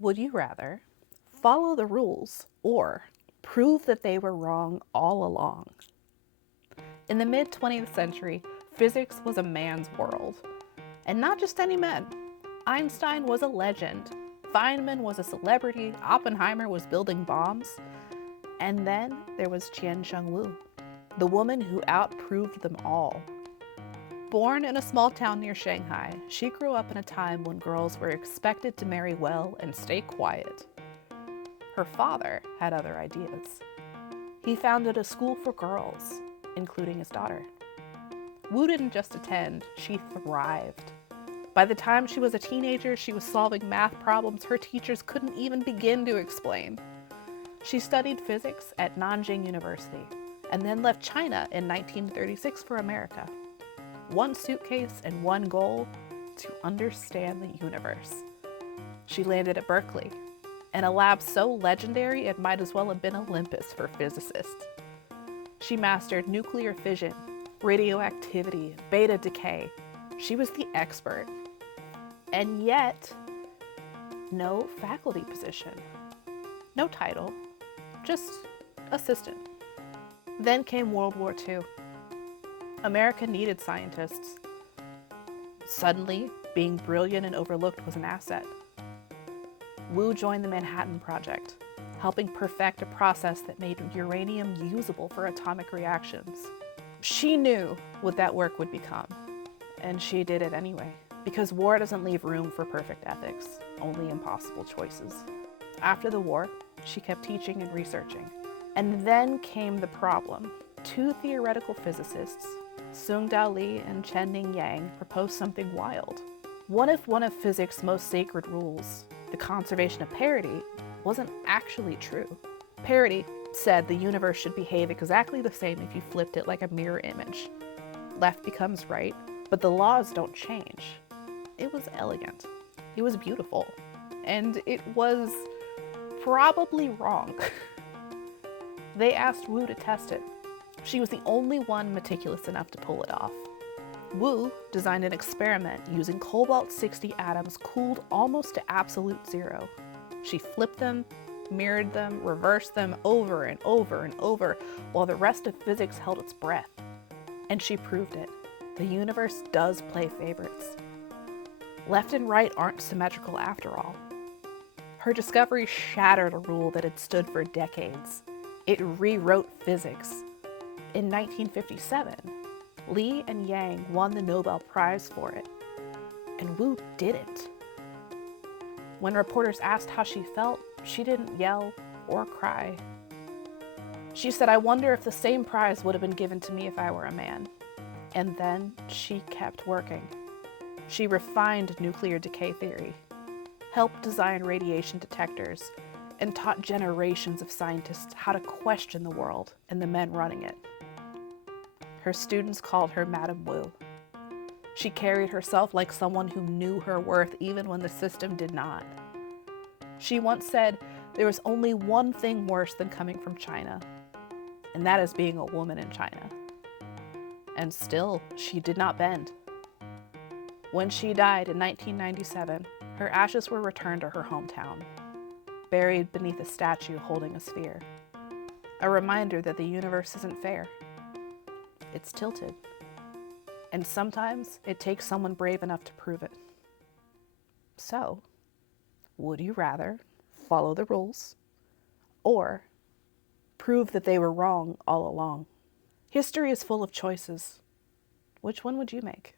Would you rather follow the rules or prove that they were wrong all along? In the mid 20th century, physics was a man's world. And not just any men. Einstein was a legend. Feynman was a celebrity. Oppenheimer was building bombs. And then there was Chien Shiung Wu, the woman who outproved them all. Born in a small town near Shanghai, she grew up in a time when girls were expected to marry well and stay quiet. Her father had other ideas. He founded a school for girls, including his daughter. Wu didn't just attend, she thrived. By the time she was a teenager, she was solving math problems her teachers couldn't even begin to explain. She studied physics at Nanjing University and then left China in 1936 for America. One suitcase and one goal: to understand the universe. She landed at Berkeley, in a lab so legendary it might as well have been Olympus for physicists. She mastered nuclear fission, radioactivity, beta decay. She was the expert. And yet, no faculty position, no title, just assistant. Then came World War II. America needed scientists. Suddenly, being brilliant and overlooked was an asset. Wu joined the Manhattan Project, helping perfect a process that made uranium usable for atomic reactions. She knew what that work would become, and she did it anyway, because war doesn't leave room for perfect ethics, only impossible choices. After the war, she kept teaching and researching. And then came the problem. Two theoretical physicists, Tsung-Dao Lee and Chen Yang, proposed something wild. What if one of physics' most sacred rules, the conservation of parity, wasn't actually true? Parity said the universe should behave exactly the same if you flipped it like a mirror image. Left becomes right, but the laws don't change. It was elegant. It was beautiful. And it was probably wrong. They asked Wu to test it. She was the only one meticulous enough to pull it off. Wu designed an experiment using cobalt-60 atoms cooled almost to absolute zero. She flipped them, mirrored them, reversed them over and over and over, while the rest of physics held its breath. And she proved it. The universe does play favorites. Left and right aren't symmetrical after all. Her discovery shattered a rule that had stood for decades. It rewrote physics. In 1957, Lee and Yang won the Nobel Prize for it, and Wu didn't. When reporters asked how she felt, she didn't yell or cry. She said, "I wonder if the same prize would have been given to me if I were a man." And then she kept working. She refined nuclear decay theory, helped design radiation detectors, and taught generations of scientists how to question the world and the men running it. Her students called her Madame Wu. She carried herself like someone who knew her worth even when the system did not. She once said, "There was only one thing worse than coming from China, and that is being a woman in China." And still, she did not bend. When she died in 1997, her ashes were returned to her hometown, buried beneath a statue holding a sphere. A reminder that the universe isn't fair. It's tilted. And sometimes it takes someone brave enough to prove it. So, would you rather follow the rules or prove that they were wrong all along? History is full of choices. Which one would you make?